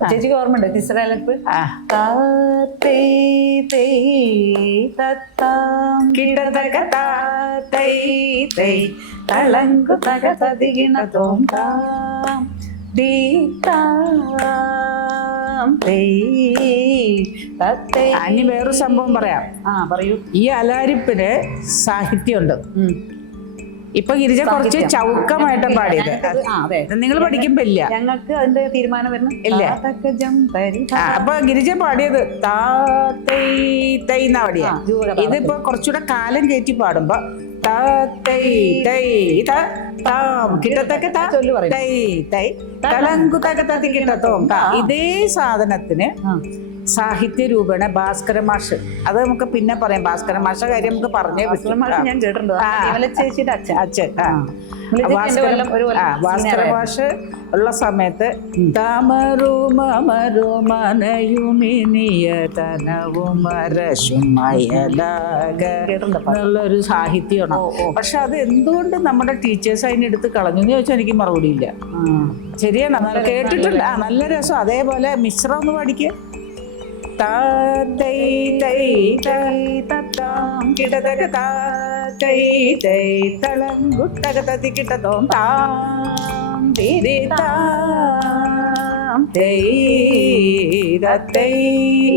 ചേച്ചിക്ക് ഓർമ്മയുണ്ട് തിസറലപ്പ് ഇനി വേറൊരു സംഭവം പറയാം. പറയൂ. ഈ അലാരിപ്പിന് സാഹിത്യമുണ്ട്. ഇപ്പൊ ഗിരിജ കുറച്ച് ചൗക്കമായിട്ട് പാടിയത്. നിങ്ങൾ പഠിക്കുമ്പോ ഇല്ല, ഞങ്ങൾക്ക് അതിന്റെ തീരുമാനം വരുന്നു ഇല്ല. അപ്പൊ ഗിരിജ പാടിയത് താ തൈ തൈ എന്നാ പാടിയ. ഇതിപ്പോ കുറച്ചുകൂടെ കാലം കയറ്റി പാടുമ്പോ താ തൈ തൈ താം കിട്ടത്തക്ക തൈ തൈ തളങ്കു തകത്തി കിട്ടത്തോം. ഇതേ സാധനത്തിന് സാഹിത്യ രൂപേണ ഭാസ്കര മാഷ്, അത് നമുക്ക് പിന്നെ പറയാം. ഭാസ്കര മാഷ കാര്യം നമുക്ക് പറഞ്ഞേ പറ്റും. ഞാൻ കേട്ടിട്ടുണ്ട്. ചേച്ചിയുടെ അച്ഛൻ ഭാസ്കര മാഷ് ഉള്ള സമയത്ത് എന്നുള്ളൊരു സാഹിത്യമാണ്. പക്ഷെ അത് എന്തുകൊണ്ട് നമ്മുടെ ടീച്ചേഴ്സ് അതിനെടുത്ത് കളഞ്ഞു എന്ന് ചോദിച്ചാൽ എനിക്ക് മറുപടി ഇല്ല. ശരിയാണ്, കേട്ടിട്ടുണ്ട്. നല്ല രസം. അതേപോലെ മിശ്രം ഒന്ന് പഠിക്കുക.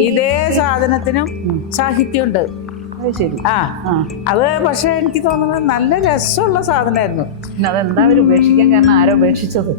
ഇതേ സാധനത്തിനും സാഹിത്യമുണ്ട്. ശരി. അത് പക്ഷെ എനിക്ക് തോന്നുന്നത് നല്ല രസമുള്ള സാധനമായിരുന്നു. അതെന്താ ഉപേക്ഷിക്കാൻ കാരണം? ആരോ ഉപേക്ഷിച്ചത്?